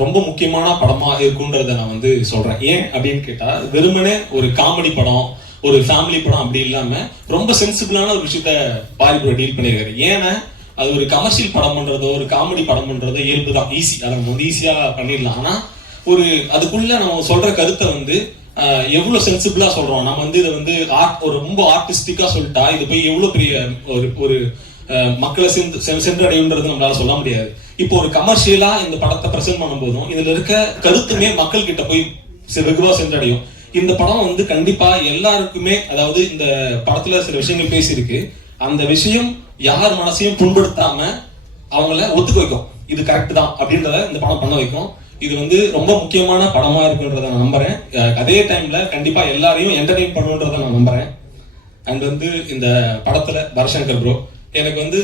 ரொம்ப முக்கியமான படமா இருக்குன்றத நான் வந்து சொல்றேன். ஏன் அப்படின்னு கேட்டா வெறுமனே ஒரு காமெடி படம் ஒரு ஃபேமிலி படம் அப்படி இல்லாம ரொம்ப சென்சிபிளான ஒரு விஷயத்த பாரிபுரம் டீல் பண்ணியிருக்காரு. ஏன்னா அது ஒரு கமர்ஷியல் படம் பண்றதோ ஒரு காமெடி படம் பண்றதோ இயல்பு தான், ஈஸி. அதை நம்ம வந்து ஈஸியா பண்ணிடலாம். ஆனா ஒரு அதுக்குள்ள நம்ம சொல்ற கருத்தை வந்து எவ்வளவு சென்சிபிளா சொல்றோம். நம்ம வந்து இதை வந்து ஒரு ரொம்ப ஆர்டிஸ்டிக்கா சொல்லிட்டா இது போய் எவ்வளவு பெரிய ஒரு மக்களை சென்றடையுன்றது நம்மளால சொல்ல முடியாது. இப்போ ஒரு கமர்ஷியலா இந்த படத்தை பிரசன்ட் பண்ணும் போதும் இதுல இருக்க கருத்துமே மக்கள் கிட்ட போய் வெகுவா சென்றடையும். இந்த படம் வந்து கண்டிப்பா எல்லாருக்குமே, அதாவது இந்த படத்துல சில விஷயங்கள் பேசியிருக்கு, அந்த விஷயம் யார் மனசையும் புண்படுத்தாம அவங்கள ஒத்துக்க வைக்கும். இது கரெக்ட் தான் அப்படின்றத இந்த படம் பண்ண வைக்கும். இது வந்து ரொம்ப முக்கியமான படமா இருக்குன்றத நான் நம்புறேன். அதே டைம்ல கண்டிப்பா எல்லாரையும் என்டர்டெயின் பண்ணுன்றத நான் நம்புறேன். அண்ட் வந்து இந்த படத்துல பரசங்கர் ப்ரோ, எனக்கு வந்து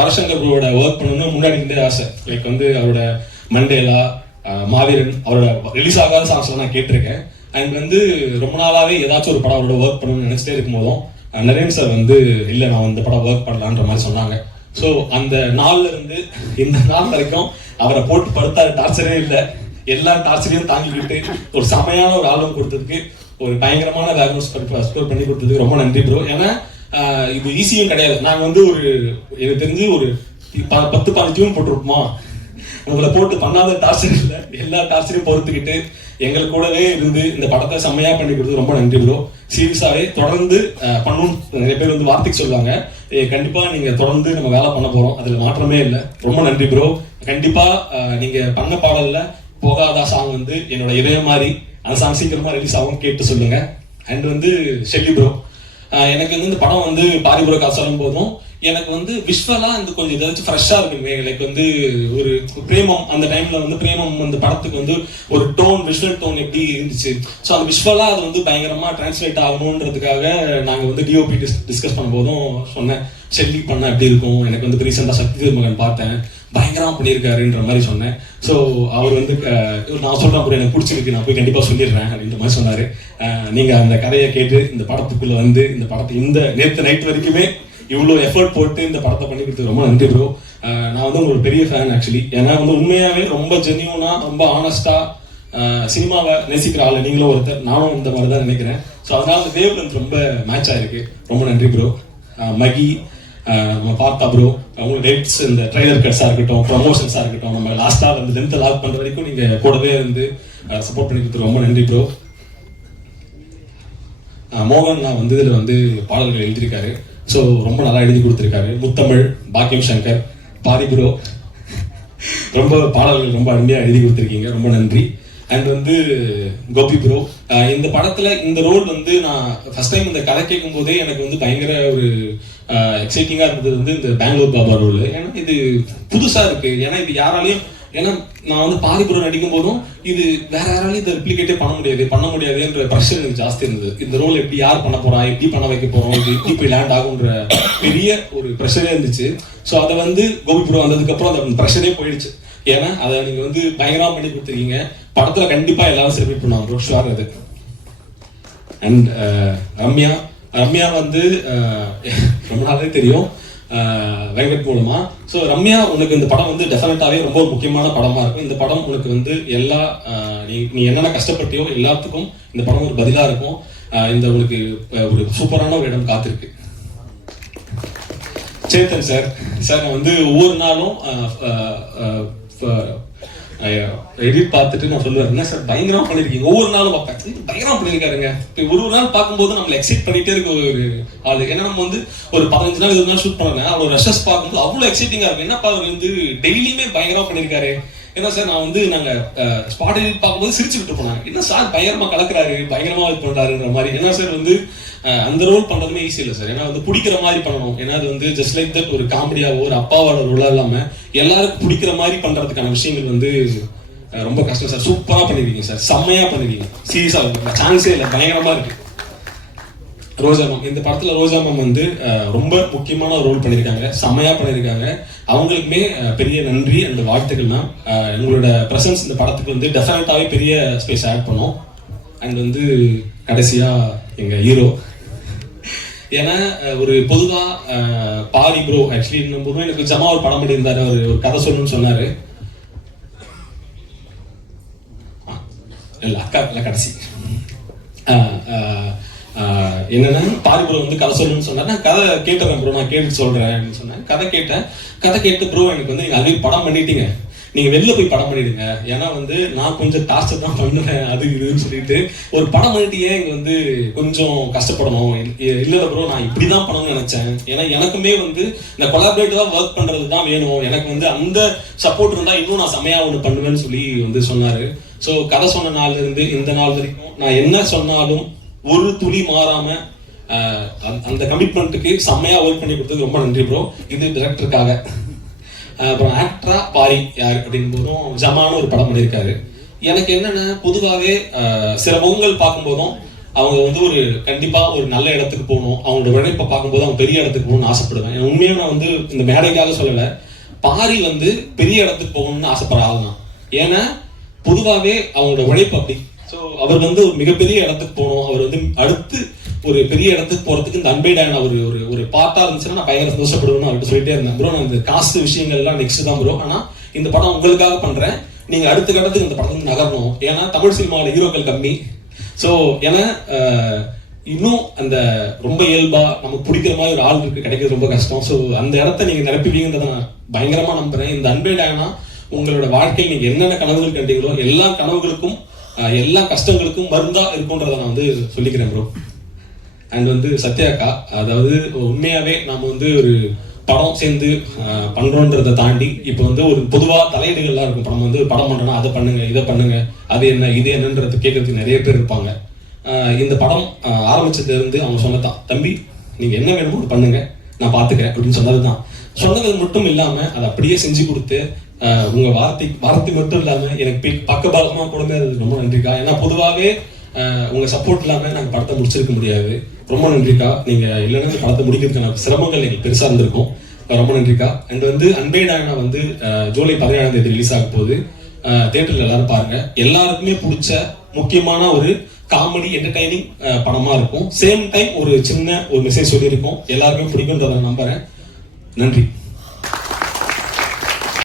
பரசங்கர் ப்ரோவோட ஒர்க் பண்ணணும்னு முன்னாடி இருந்தே ஆசை. லைக் வந்து அவரோட மண்டேலா, மாவீரன், அவரோட ரிலீஸ் ஆகாத சாங்ஸ்லாம் நான் கேட்டிருக்கேன். அண்ட் வந்து ரொம்ப நாளாவே ஏதாச்சும் ஒரு படம் அவரோட ஒர்க் பண்ணணும்னு நினைச்சிட்டே இருக்கும் போதும் நரேன் சார் வந்து இல்லை நான் இந்த படம் ஒர்க் பண்ணலான்ற மாதிரி சொன்னாங்க. ஸோ அந்த நாள்ல இருந்து இந்த நாள் வரைக்கும் அவரை போட்டு படுத்தாரு டார்ச்சரே இல்லை. எல்லா டார்ச்சரையும் தாங்கிக்கிட்டு ஒரு செமையான ஒரு ஆல்பம் கொடுத்ததுக்கு, ஒரு பயங்கரமான வேல்யூஸ் ஸ்கோர் பண்ணி கொடுத்ததுக்கு ரொம்ப நன்றி ப்ரோ. ஏன்னா இது ஈஸியும் கிடையாது. நாங்கள் வந்து ஒரு எனக்கு தெரிஞ்சு ஒரு 10-15 டியூன் போட்டிருப்போமா, உங்களை போட்டு பண்ணாத டார்ச்சர் இல்லை, எல்லா டார்ச்சரையும் பொறுத்துக்கிட்டு எங்கள் கூடவே இருந்து இந்த படத்தை செம்மையா பண்ணி கொடுத்து ரொம்ப நன்றி ப்ரோ. சீரியஸாவே தொடர்ந்து பண்ணணும். நிறைய பேர் வந்து வார்த்தைக்கு சொல்லுவாங்க, கண்டிப்பா நீங்க தொடர்ந்து நம்ம வேலை பண்ண போறோம், அதுல மாற்றமே இல்லை. ரொம்ப நன்றி ப்ரோ. கண்டிப்பா நீங்க பண்ண பாடல்ல போகாதா சாங் வந்து என்னோட இதயம் மாதிரி, அந்த சாங் சீக்கிரமா ரிலீஸ் ஆகும், கேட்டு சொல்லுங்க. அண்ட் வந்து ஷெல்லி ப்ரோ, எனக்கு வந்து இந்த படம் வந்து பாரிபுர காசு சொல்லும் போதும் எனக்கு வந்து விஷுவலா இந்த கொஞ்சம் ஏதாச்சும் ஃப்ரெஷ்ஷா இருக்குமே. லைக் வந்து ஒரு பிரேமம், அந்த டைம்ல வந்து பிரேமம் அந்த படத்துக்கு வந்து ஒரு டோன், விஷுவல் டோன் எப்படி இருந்துச்சு. ஸோ அந்த விஷுவலா அது வந்து பயங்கரமா டிரான்ஸ்லேட் ஆகணுன்றதுக்காக நாங்கள் வந்து டிஓபி டிஸ்கஸ் பண்ணும்போதும் சொன்னேன், ஷெல்லி பண்ண எப்படி இருக்கும். எனக்கு வந்து ரீசெண்டாக சக்தி திருமகன் பார்த்தேன், பயங்கரமா பண்ணியிருக்காருன்ற மாதிரி சொன்னேன். ஸோ அவர் வந்து நான் சொல்றேன் அப்புறம் எனக்கு பிடிச்சிருக்கு, நான் போய் கண்டிப்பா சொல்லிடுறேன் அப்படின்ற மாதிரி சொன்னாரு. நீங்க அந்த கதையை கேட்டு இந்த படத்துக்குள்ள வந்து இந்த படத்தை இந்த நேற்று நைட் வரைக்குமே இவ்வளோ எஃபர்ட் போட்டு இந்த படத்தை பண்ணி கொடுத்தது ரொம்ப நன்றி ப்ரோ. நான் வந்து உங்களுக்கு பெரிய ஃபேன் ஆக்சுவலி. ஏன்னா வந்து உண்மையாவே ரொம்ப ஜென்யூனா ரொம்ப ஆனஸ்டா சினிமாவை நேசிக்கிற ஆளு நீங்களும் ஒருத்தர், நானும் இந்த மாதிரி தான் நினைக்கிறேன். ஸோ அதனால அந்த வேவ் லென்த் ரொம்ப மேட்ச் ஆயிருக்கு. ரொம்ப நன்றி ப்ரோ. மகி, நம்ம பார்த்தா ப்ரோ, அவங்க டேட்ஸ், இந்த ட்ரைலர் கட்ஸா இருக்கட்டும், ப்ரமோஷன்ஸா இருக்கட்டும், நம்ம லாஸ்டா வந்து லென்த் லாக் பண்ற வரைக்கும் நீங்க கூடவே இருந்து சப்போர்ட் பண்ணி கொடுத்து ரொம்ப நன்றி ப்ரோ. மோகன் நான் வந்து இதில் வந்து பாடல்கள் எழுதியிருக்காரு. ஸோ ரொம்ப நல்லா எழுதி கொடுத்துருக்காரு. முத்தமிழ், பாக்கியம் சங்கர், பாரி ப்ரோ, ரொம்ப பாடல்கள் ரொம்ப அருமையாக எழுதி கொடுத்துருக்கீங்க, ரொம்ப நன்றி. அண்ட் வந்து கோபி ப்ரோ, இந்த படத்துல இந்த ரோல் வந்து நான் ஃபர்ஸ்ட் டைம் இந்த கதை கேட்கும் போதே எனக்கு வந்து பயங்கர ஒரு எக்ஸைட்டிங்கா இருந்தது வந்து இந்த பெங்களூர் பாபா ரோல். ஏன்னா இது புதுசா இருக்கு. ஏன்னா இது யாராலையும், ஏன்னா நான் வந்து பாரிபுரம் நடிக்கும் போதும் இது வேற யாராலையும் இதை ரெப்ளிகேட்டே பண்ண முடியாதுன்ற ப்ரெஷர் எனக்கு ஜாஸ்தி இருந்தது. இந்த ரோல் எப்படி யார் பண்ண போறா, எப்படி பண்ண வைக்க போறோம், இது எப்படி போய் லேண்ட் ஆகுன்ற பெரிய ஒரு ப்ரெஷரே இருந்துச்சு. ஸோ அதை வந்து கோபி ப்ரோ வந்ததுக்கு அப்புறம் அந்த ப்ரெஷரே போயிடுச்சு. ஏன்னா அதை நீங்க வந்து பயங்கரமா பண்ணி கொடுத்துருக்கீங்க. படத்துல கண்டிப்பா எல்லாரும் செலிப்ரேட் பண்ணுவாங்க ப்ரோ, ஷுவர் அது. அண்ட் ரம்யா வந்து ரொம்ப நாளே தெரியும் வெங்கட் மூலமா. ஸோ ரம்யா, உனக்கு இந்த படம் வந்து டெஃபினட்டாவே ரொம்ப முக்கியமான படமா இருக்கும். இந்த படம் உனக்கு வந்து எல்லா நீ என்னென்ன கஷ்டப்பட்டியோ எல்லாத்துக்கும் இந்த படம் ஒரு பதிலா இருக்கும். இந்த உனக்கு ஒரு சூப்பரான ஒரு இடம் காத்திருக்கு. சேத்தன் சார், நான் வந்து ஒவ்வொரு நாளும் எடிட் பார்த்துட்டு நான் சொல்லுவேன், என்ன சார் பயங்கரமா பண்ணிருக்கீங்க. ஒவ்வொரு நாளும் பார்ப்பேன், பயங்கரமா பண்ணிருக்காருங்க. ஒரு நாள் பார்க்கும்போது நம்மளை எக்ஸைட் பண்ணிட்டே இருக்க ஒரு ஆளு. ஏன்னா நம்ம வந்து ஒரு 15 நாள் 20 நாள் ஷூட் பண்ணேன், அவ்வளோ ரஷஸ் பார்க்கும்போது அவ்வளோ எக்ஸைட்டிங்கா இருக்கும். என்னப்பா அவர் வந்து டெய்லியுமே பயங்கரமா பண்ணிருக்காரு. ஏன்னா சார் நான் வந்து நாங்க ஸ்பாட் எடிட் பார்க்கும்போது சிரிச்சுக்கிட்டு போனாங்க, என்ன சார் பயங்கரமா கலக்குறாரு, பயங்கரமா இது பண்றாருன்ற மாதிரி. ஏன்னா சார் வந்து அந்த ரோல் பண்றதுமே ஈஸி இல்லை சார். ஏன்னா வந்து பிடிக்கிற மாதிரி பண்ணணும். ஏன்னா அது வந்து ஜஸ்ட் லைக் தட் ஒரு காமெடியாவோ ஒரு அப்பாவோட ரோலா இல்லாம எல்லாருக்கும் பிடிக்கிற மாதிரி பண்றதுக்கான விஷயங்கள் வந்து ரொம்ப கஷ்டம் சார். சூப்பரா பண்ணிருக்கீங்க சார், செம்மையா பண்ணிருக்கீங்க. சீரியஸா சான்ஸே இல்லை, பயங்கரமா இருக்கு. ரோஜா மேம், இந்த படத்துல ரோஜா மேம் வந்து ரொம்ப முக்கியமான ரோல் பண்ணிருக்காங்க, செம்மையா பண்ணிருக்காங்க. அவங்களுக்குமே பெரிய நன்றி அண்ட் வாழ்த்துக்கள் மேம். உங்களோட பிரசன்ஸ் இந்த படத்துக்கு வந்து டெஃபினட்டாவே பெரிய ஸ்பேஸ் ஆட் பண்ணும். அண்ட் வந்து கடைசியா எங்க ஹீரோ, ஏன்னா ஒரு பொதுவா பாரி ப்ரோ ஆக்சுவலி எனக்கு ஜமா ஒரு படம் பண்ணியிருந்தாரு, அவர் ஒரு கதை சொல்லணும்னு சொன்னாரு. இல்ல அக்கா இல்ல கடைசி என்னன்னா பாரி ப்ரோ வந்து கதை சொல்லணும்னு சொன்னாரு. நான் கதை கேட்டுறேன் ப்ரோ, நான் கேட்டு சொல்றேன்னு சொன்னேன். கதை கேட்டு ப்ரோ எனக்கு வந்து நீங்க ஆல்ரெடி படம் பண்ணிட்டீங்க, நீங்க வெளில போய் படம் பண்ணிடுங்க. ஏன்னா வந்து நான் கொஞ்சம் டார்ச்சர் தான் பண்ணுவேன் அது இதுன்னு சொல்லிட்டு ஒரு படம் பண்ணிட்டு ஏன் இங்க வந்து கொஞ்சம் கஷ்டப்படணும். இல்ல ப்ரோ, நான் இப்படிதான் பண்ணணும்னு நினைச்சேன். ஏன்னா எனக்குமே வந்து இந்த கொலாபரேட்டிவா ஒர்க் பண்றது தான் வேணும், எனக்கு வந்து அந்த சப்போர்ட் இருந்தா இன்னும் நான் செமையா ஒண்ணு பண்ணுவேன்னு சொல்லி வந்து சொன்னாரு. ஸோ கதை சொன்ன நாள்ல இருந்து இந்த நாள் வரைக்கும் நான் என்ன சொன்னாலும் ஒரு துளி மாறாம அந்த கமிட்மெண்ட்டுக்கு செம்மையா ஒர்க் பண்ணி கொடுத்தது ரொம்ப நன்றி ப்ரோ. இது டைரக்டருக்காக. அப்புறம் ஆக்டரா பாரி யார் அப்படின்னு போதும் ஜமான்னு ஒரு படம் பண்ணியிருக்காரு. எனக்கு என்னன்னா பொதுவாகவே சில முகங்கள் பார்க்கும்போதும் அவங்க வந்து ஒரு கண்டிப்பா ஒரு நல்ல இடத்துக்கு போகணும், அவங்களோட உழைப்பை பார்க்கும்போது அவங்க பெரிய இடத்துக்கு போகணும்னு ஆசைப்படுவேன். உண்மையாக நான் வந்து இந்த மேடைக்காக சொல்லலை, பாரி வந்து பெரிய இடத்துக்கு போகணும்னு ஆசைப்படுற ஆள் தான். ஏன்னா பொதுவாகவே அவங்களோட உழைப்பு அப்படி. ஸோ அவர் வந்து ஒரு மிகப்பெரிய இடத்துக்கு போகணும், அவர் வந்து அடுத்து ஒரு பெரிய இடத்துக்கு போறதுக்கு இந்த அன்பே டயானா ஒரு ஒரு பார்ட்டா இருந்துச்சுன்னா நான் பயங்கர சந்தோஷப்படுவேன்னு அவர்கிட்ட சொல்லிட்டே இருந்தேன். ப்ரோ நான் இந்த காசு விஷயங்கள் எல்லாம் நெக்ஸ்ட் தான் ப்ரோ, ஆனா இந்த படம் உங்களுக்காக பண்றேன், நீங்க அடுத்த கட்டத்துக்கு இந்த படத்துக்கு நகரணும். ஏன்னா தமிழ் சினிமாவில் ஹீரோக்கள் கம்மி. ஸோ ஏன்னா இன்னும் அந்த ரொம்ப இயல்பா நமக்கு பிடிக்கிற மாதிரி ஒரு ஆள் இருக்கு கிடைக்கிறது ரொம்ப கஷ்டம். ஸோ அந்த இடத்த நீங்க நிரப்பிவீங்கன்றதை நான் பயங்கரமா நம்புறேன். இந்த அன்பே டயானா உங்களோட வாழ்க்கையில் நீங்க என்னென்ன கனவுகள் கண்டீங்களோ எல்லா கனவுகளுக்கும் எல்லா கஷ்டங்களுக்கும் மருந்தா இருக்கும்ன்றதை நான் வந்து சொல்லிக்கிறேன் ப்ரோ. அண்ட் வந்து சத்யாக்கா, அதாவது உண்மையாவே நாம வந்து ஒரு படம் சேர்ந்து பண்றோன்றதை தாண்டி இப்போ வந்து ஒரு பொதுவா தலையீடுகள்லாம் இருக்கும். படம் வந்து படம் பண்றோம்னா அதை பண்ணுங்க இதை பண்ணுங்க அது என்ன இது என்னன்றது கேட்கறதுக்கு நிறைய பேர் இருப்பாங்க. இந்த படம் ஆரம்பிச்சதுல இருந்து அவங்க சொன்னதான், தம்பி நீங்க என்ன வேணுமோ அது பண்ணுங்க நான் பாத்துக்கிறேன் அப்படின்னு சொன்னதுதான். சொன்னது மட்டும் இல்லாம அதை அப்படியே செஞ்சு கொடுத்து உங்க வார்த்தை மட்டும் இல்லாம எனக்கு பக்கபாலமா கொடுங்க, அது ரொம்ப நன்றிக்கா. ஏன்னா பொதுவாகவே உங்க சப்போர்ட் இல்லாம நாங்க படத்தை முடிச்சிருக்க முடியாது. ரொம்ப நன்றிக்கா. நீங்க இல்லைன்னா படத்தை முடிக்கிறதுக்கான சிரமங்கள் எங்களுக்கு பெருசா இருந்திருக்கும். ரொம்ப நன்றிக்கா. அண்ட் வந்து அன்பே டயானா வந்து ஜூலை 17 ரிலீஸ் ஆக போகுது. தியேட்டர்ல எல்லாரும் பாருங்க. எல்லாருக்குமே பிடிச்ச முக்கியமான ஒரு காமெடி என்டர்டைனிங் படமா இருக்கும். சேம் டைம் ஒரு சின்ன ஒரு மெசேஜ் சொல்லியிருக்கோம், எல்லாருக்குமே பிடிக்கும்ன்றத நம்புறேன். நன்றி.